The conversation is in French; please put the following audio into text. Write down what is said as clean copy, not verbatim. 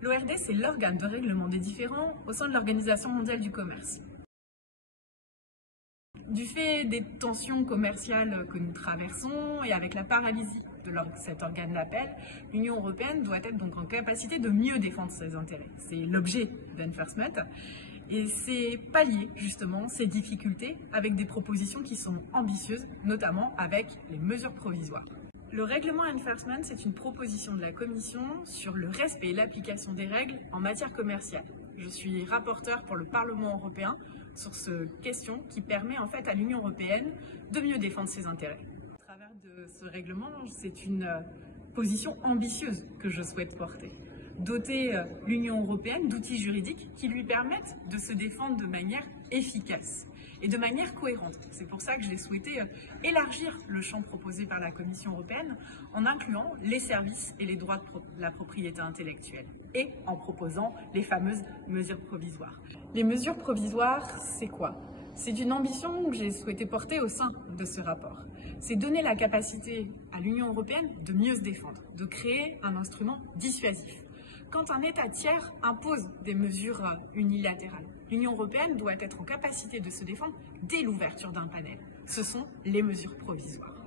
L'ORD, c'est l'organe de règlement des différends au sein de l'Organisation mondiale du commerce. Du fait des tensions commerciales que nous traversons et avec la paralysie de cet organe d'appel, l'Union européenne doit être donc en capacité de mieux défendre ses intérêts. C'est l'objet d'Enforcement et c'est pallier justement ces difficultés avec des propositions qui sont ambitieuses, notamment avec les mesures provisoires. Le règlement Enforcement, c'est une proposition de la Commission sur le respect et l'application des règles en matière commerciale. Je suis rapporteure pour le Parlement européen sur cette question qui permet en fait à l'Union européenne de mieux défendre ses intérêts. Au travers de ce règlement, c'est une position ambitieuse que je souhaite porter. Doter l'Union européenne d'outils juridiques qui lui permettent de se défendre de manière efficace et de manière cohérente. C'est pour ça que j'ai souhaité élargir le champ proposé par la Commission européenne en incluant les services et les droits de la propriété intellectuelle et en proposant les fameuses mesures provisoires. Les mesures provisoires, c'est quoi ? C'est une ambition que j'ai souhaité porter au sein de ce rapport. C'est donner la capacité à l'Union européenne de mieux se défendre, de créer un instrument dissuasif. Quand un État tiers impose des mesures unilatérales, l'Union européenne doit être en capacité de se défendre dès l'ouverture d'un panel. Ce sont les mesures provisoires.